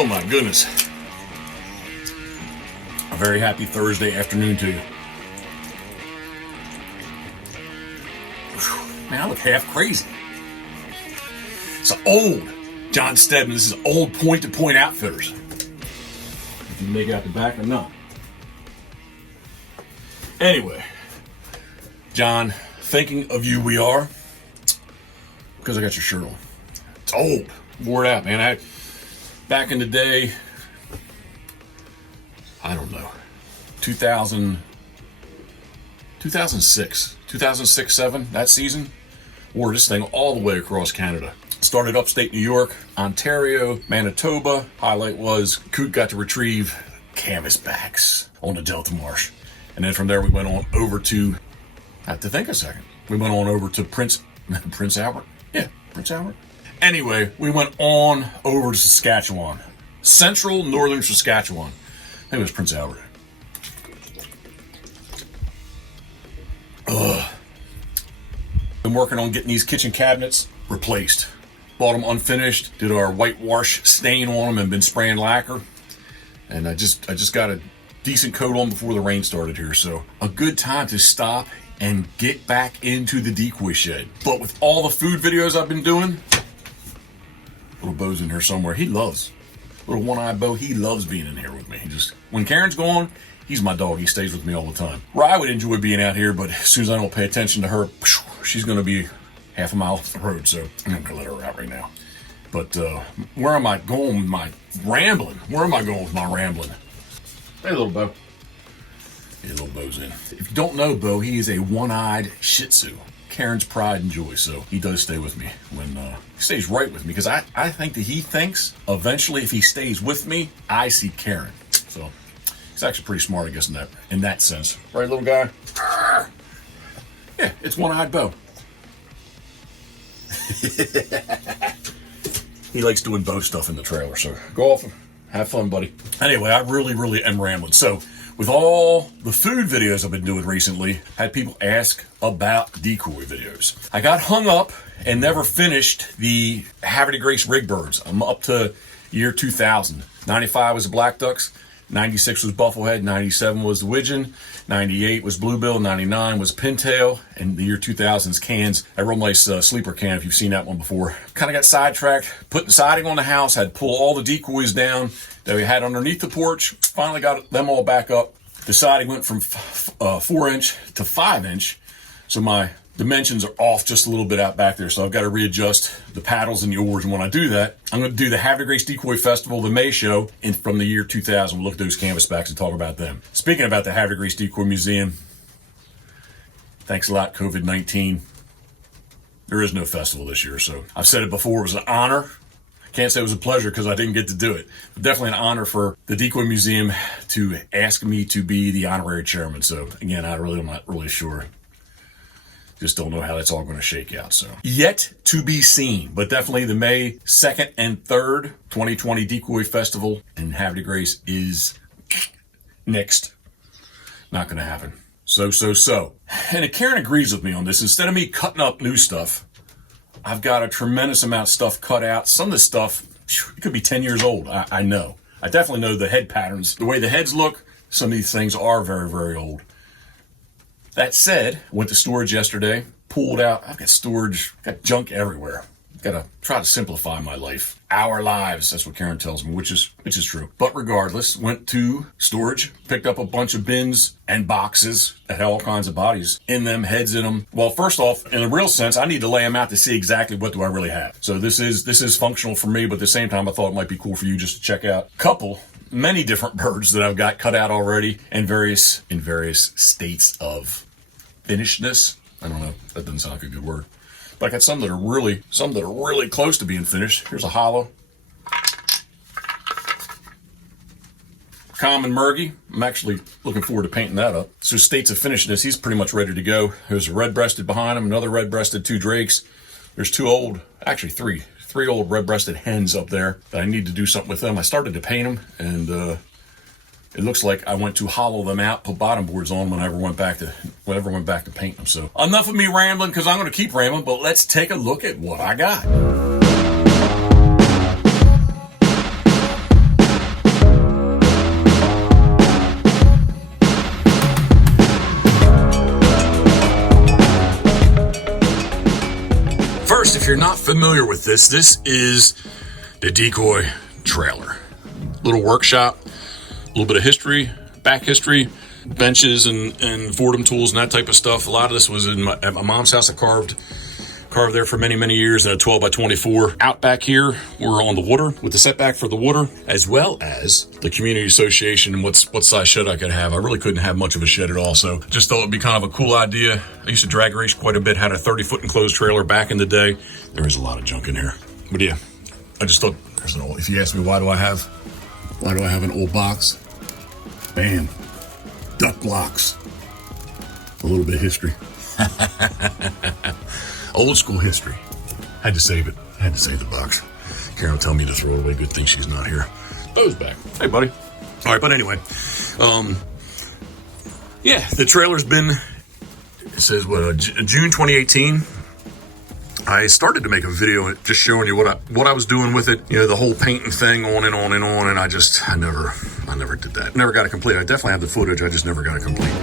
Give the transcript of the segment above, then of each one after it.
Oh my goodness. A very happy Thursday afternoon to you. Man, I look half crazy. It's old John Stedman. This is old point-to-point outfitters. If you make out the back or not. Anyway, John, thinking of you we are, because I got your shirt on. It's old. Wore it out, man. Back in the day, I don't know, 2006, 7, that season, wore this thing all the way across Canada. Started upstate New York, Ontario, Manitoba. Highlight was Coot got to retrieve canvasbacks on the Delta Marsh. And then from there we went on over to, I have to think a second, we went on over to Prince Albert? Yeah, Prince Albert. Anyway, we went on over to Saskatchewan. Central northern Saskatchewan. I think it was Prince Albert. Been working on getting these kitchen cabinets replaced. Bought them unfinished, did our whitewash stain on them and been spraying lacquer. And I just got a decent coat on before the rain started here. So a good time to stop and get back into the Decoy shed. But with all the food videos I've been doing, little Bo's in here somewhere. He loves, little one-eyed Bo, he loves being in here with me. When Karen's gone, he's my dog. He stays with me all the time. Rye would enjoy being out here, but as soon as I don't pay attention to her, she's going to be half a mile off the road, so I'm not going to let her out right now. But where am I going with my rambling? Where am I going with my rambling? Hey, little Bo. Hey, little Bo's in. If you don't know Bo, he is a one-eyed Shih Tzu. Karen's pride and joy, so he does stay with me when he stays right with me, because I think that he thinks eventually if he stays with me, I see Karen. So he's actually pretty smart, I guess, in that sense. Right, little guy? Yeah, it's one-eyed Bo. He likes doing Bo stuff in the trailer, so go off and have fun, buddy. Anyway, I really am rambling. So with all the food videos I've been doing recently, I had people ask about Decoy videos. I got hung up and never finished the Havre de Grace rig birds. I'm up to year 2000. 95 was the black ducks, 96 was bufflehead, 97 was the widgeon, 98 was bluebill, 99 was pintail, and the year 2000's cans. That real nice sleeper can, if you've seen that one before. Kind of got sidetracked, putting siding on the house, had to pull all the decoys down that we had underneath the porch. Finally got them all back up. The siding went from 4-inch to 5-inch, so my dimensions are off just a little bit out back there, so I've got to readjust the paddles and the oars. And when I do that, I'm going to do the Havre de Grace Decoy Festival, the May show, from the year 2000. We'll look at those canvasbacks and talk about them. Speaking about the Havre de Grace Decoy Museum, thanks a lot, COVID-19. There is no festival this year, so I've said it before, it was an honor. Can't say it was a pleasure because I didn't get to do it. But definitely an honor for the Decoy Museum to ask me to be the honorary chairman. So again, I'm not really sure. Just don't know how that's all going to shake out. So yet to be seen, but definitely the May 2nd and 3rd, 2020 Decoy Festival in Havre de Grace is next. Not going to happen. So. And Karen agrees with me on this. Instead of me cutting up new stuff, I've got a tremendous amount of stuff cut out. Some of this stuff, it could be 10 years old. I know. I definitely know the head patterns. The way the heads look, some of these things are very old. That said, went to storage yesterday, pulled out. I've got storage, got junk everywhere. Got to try to simplify my life. Our lives, that's what Karen tells me, which is true. But regardless, went to storage, picked up a bunch of bins and boxes that had all kinds of bodies in them, heads in them. Well, first off, in a real sense, I need to lay them out to see exactly what do I really have. So this is functional for me, but at the same time, I thought it might be cool for you just to check out many different birds that I've got cut out already in various states of finishedness. I don't know, that doesn't sound like a good word. But I got some that are really close to being finished. Here's a hollow. Common Murgy. I'm actually looking forward to painting that up. So states of finishedness, he's pretty much ready to go. There's a red-breasted behind him, another red-breasted, 2 drakes. There's three old red-breasted hens up there that I need to do something with them. I started to paint them, and it looks like I went to hollow them out, put bottom boards on whenever went back to paint them. So enough of me rambling, because I'm going to keep rambling, but let's take a look at what I got. first, if you're not familiar with this, this is the Decoy trailer. Little workshop, a little bit of history, back history, benches and Fordham tools and that type of stuff. A lot of this was at my mom's house. I carved there for many, many years in a 12 by 24. Out back here, we're on the water with the setback for the water, as well as the community association and what size shed I could have. I really couldn't have much of a shed at all, so just thought it'd be kind of a cool idea. I used to drag race quite a bit, had a 30-foot enclosed trailer back in the day. There is a lot of junk in here. But yeah, I just thought, there's an old, if you ask me why do I have an old box? Bam, duck blocks. A little bit of history. Old school history. Had to save it. Had to save the box. Karen will tell me to throw it away. Good thing she's not here. Bo's back. Hey, buddy. All right, but anyway. Yeah, the trailer's been, it says, June 2018. I started to make a video just showing you what I was doing with it. You know, the whole painting thing on and on and on. And I never did that. Never got it complete. I definitely have the footage. I just never got it complete.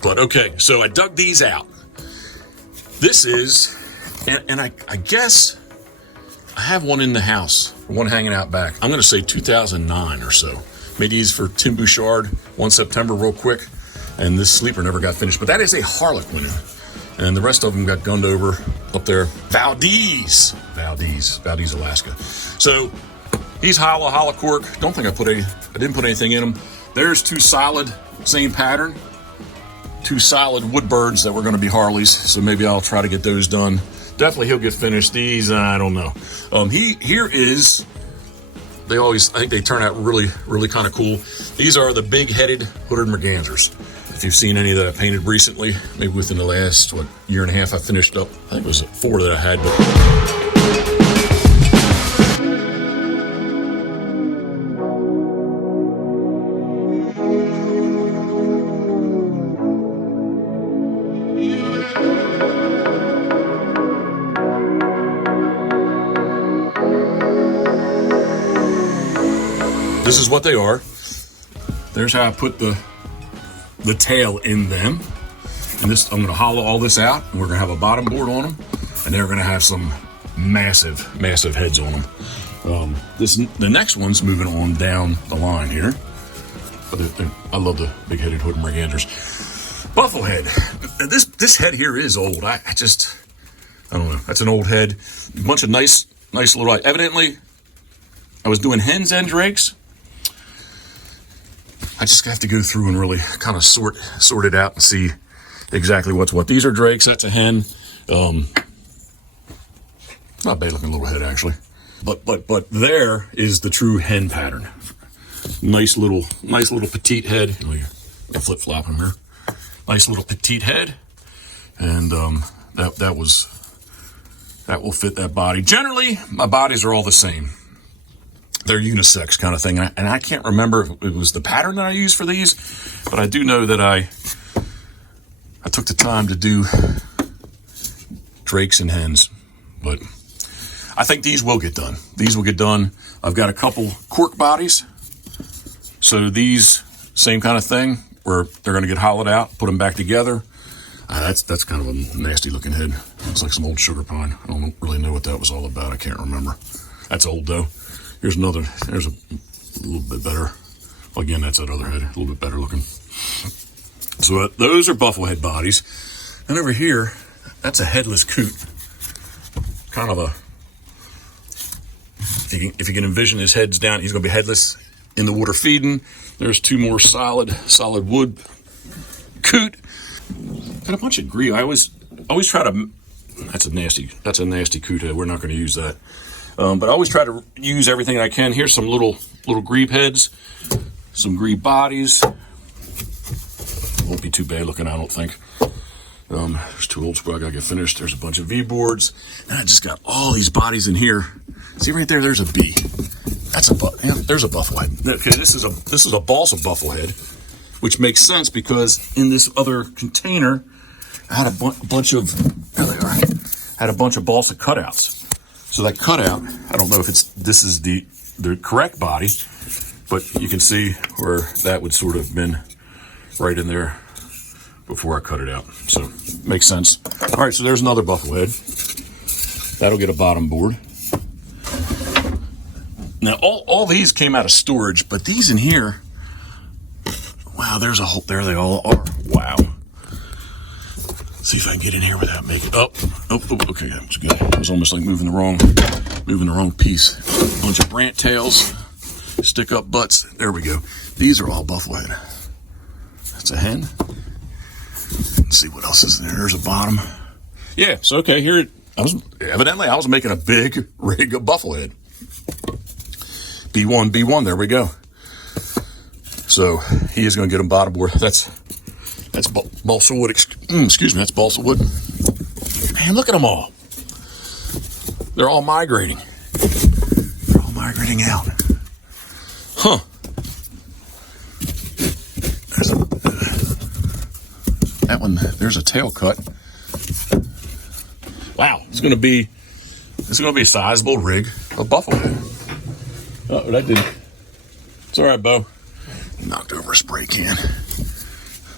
But okay, so I dug these out. This is, and I guess I have one in the house, one hanging out back. I'm gonna say 2009 or so. Made these for Tim Bouchard, 1 September real quick, and this sleeper never got finished, but that is a Harlequin. And the rest of them got gunned over up there. Valdez, Alaska. So he's hollow cork. Don't think I didn't put anything in them. There's two solid, same pattern. Two solid wood birds that were going to be Harleys, so maybe I'll try to get those done. Definitely he'll get finished. These, I don't know. Here is, I think they turn out really, really kind of cool. These are the big-headed hooded mergansers. If you've seen any that I painted recently, maybe within the last, year and a half, I finished up. I think it was 4 that I had, but... This is what they are. There's how I put the tail in them. And this, I'm gonna hollow all this out, and we're gonna have a bottom board on them, and they're gonna have some massive heads on them. The next one's moving on down the line here. But I love the big-headed hood mergansers. Buffalo head. This head here is old. I don't know. That's an old head. A bunch of nice little. Evidently, I was doing hens and drakes. I just have to go through and really kind of sort it out and see exactly what's what. These are drakes. That's a hen. Not bad looking little head actually. But there is the true hen pattern. Nice little petite head. I flip flop him here. Nice little petite head, and that will fit that body. Generally, my bodies are all the same. They're unisex kind of thing, and I can't remember if it was the pattern that I used for these, but I do know that I took the time to do drakes and hens, but I think these will get done. These will get done. I've got a couple cork bodies, so these, same kind of thing, where they're going to get hollowed out, put them back together. That's kind of a nasty looking head. Looks like some old sugar pine. I don't really know what that was all about. I can't remember. That's old though. There's a little bit better. Well, again, that's that other head, a little bit better looking. So those are buffalo head bodies. And over here, that's a headless coot. Kind of a, if you can envision his head's down, he's gonna be headless in the water feeding. There's two more solid wood coot. Got a bunch of grebe. I always try to, that's a nasty coot head. We're not gonna use that. But I always try to use everything I can. Here's some little grebe heads, some grebe bodies. Won't be too bad looking, I don't think. There's two old screw I gotta get finished. There's a bunch of V boards, and I just got all these bodies in here. See right there? There's a B. That's there's a buffalo head. Okay, this is a balsa buffalo head, which makes sense because in this other container I had a bunch of. had a bunch of balsa cutouts. So that cutout, I don't know if this is the correct body, but you can see where that would sort of been right in there before I cut it out. So makes sense. All right, so there's another buffalo head. That'll get a bottom board. Now all these came out of storage, but these in here, wow, there's a whole, there they all are. Wow. See if I can get in here without making, oh, okay, that was good. It was almost like moving the wrong piece. Bunch of brant tails, stick up butts. There we go. These are all buffalo head. That's a hen. Let's see what else is there. There's a bottom. Yeah, so okay, here, I was making a big rig of buffalo head. B1, there we go. So he is going to get him bottom board. That's balsa wood. Excuse me, that's balsa wood. Man, look at them all. They're all migrating. They're all migrating out. Huh. That one, there's a tail cut. Wow, it's going to be a sizable rig of buffalo head. Oh, that didn't. It's all right, Bo. Knocked over a spray can.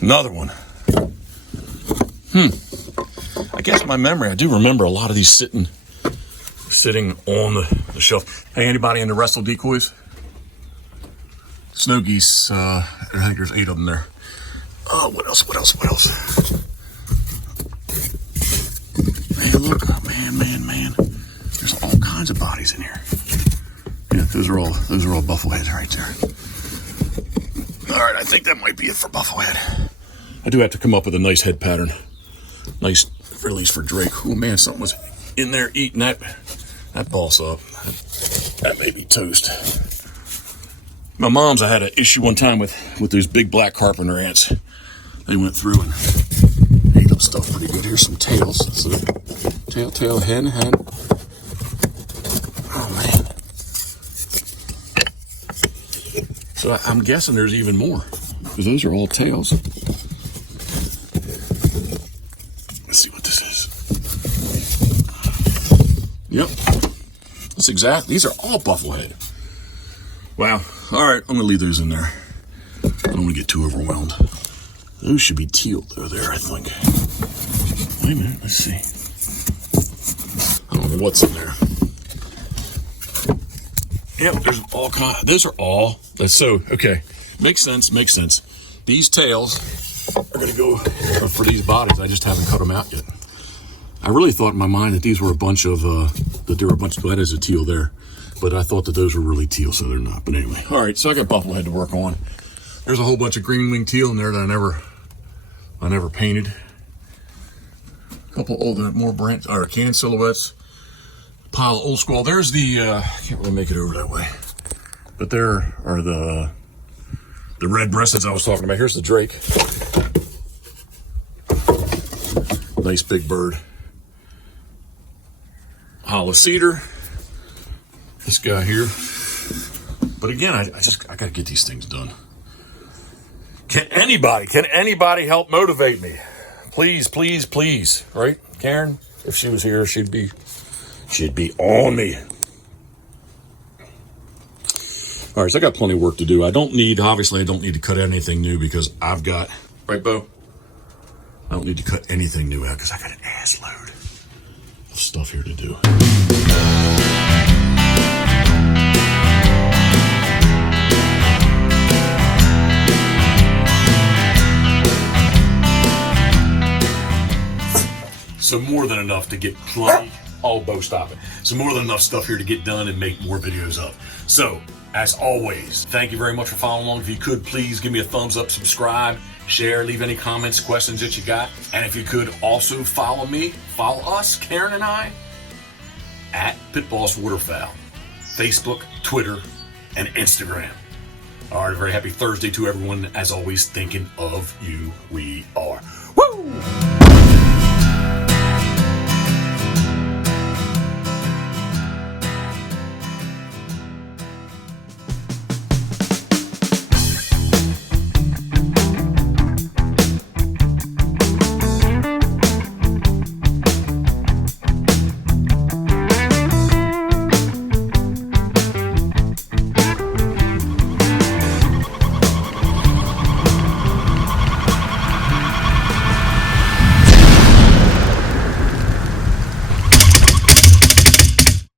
Another one. I guess my memory, I do remember a lot of these sitting on the shelf. Hey, anybody into wrestle decoys? Snow geese, I think there's 8 of them there. Oh, what else? Man, look, man. There's all kinds of bodies in here. Yeah, those are all buffalo heads right there. All right, I think that might be it for buffalo head. I do have to come up with a nice head pattern. Nice release for Drake. Oh man, something was in there eating that balsa up. That may be toast. My mom's, I had an issue one time with those big black carpenter ants. They went through and ate up stuff pretty good. Here's some tails. So tail, hen. Oh man. So I'm guessing there's even more, because those are all tails. Let's see what this is. Yep. That's exact. These are all buffalo head. Wow. All right, I'm going to leave those in there. I don't want to get too overwhelmed. Those should be teal though there, I think. Wait a minute, let's see. I don't know what's in there. Yep, there's all kinds. Those are all. That's so, okay. Makes sense. These tails are going to go for these bodies. I just haven't cut them out yet. I really thought in my mind that these were a bunch of, that is a teal there. But I thought that those were really teal, so they're not. But anyway, all right, so I got buffalo head to work on. There's a whole bunch of green wing teal in there that I never painted. A couple older, more brand or can silhouettes. Pile of old squall. There's the I can't really make it over that way, but there are the red breasted I was talking about. Here's the Drake. Nice big bird. Hollow cedar. This guy here. But again, I gotta get these things done. Can anybody help motivate me? Please, right? Karen, if she was here, she'd be on me. All right, so I got plenty of work to do. Obviously I don't need to cut anything new because I've got, right, Bo? I don't need to cut anything new out because I got an ass load of stuff here to do. So more than enough to get plenty. Oh, Bo, stop it. So more than enough stuff here to get done and make more videos up. So, as always, thank you very much for following along. If you could, please give me a thumbs up, subscribe, share, leave any comments, questions that you got. And if you could also follow us, Karen and I, at Pitboss Waterfowl, Facebook, Twitter, and Instagram. All right, a very happy Thursday to everyone. As always, thinking of you, we are. Woo!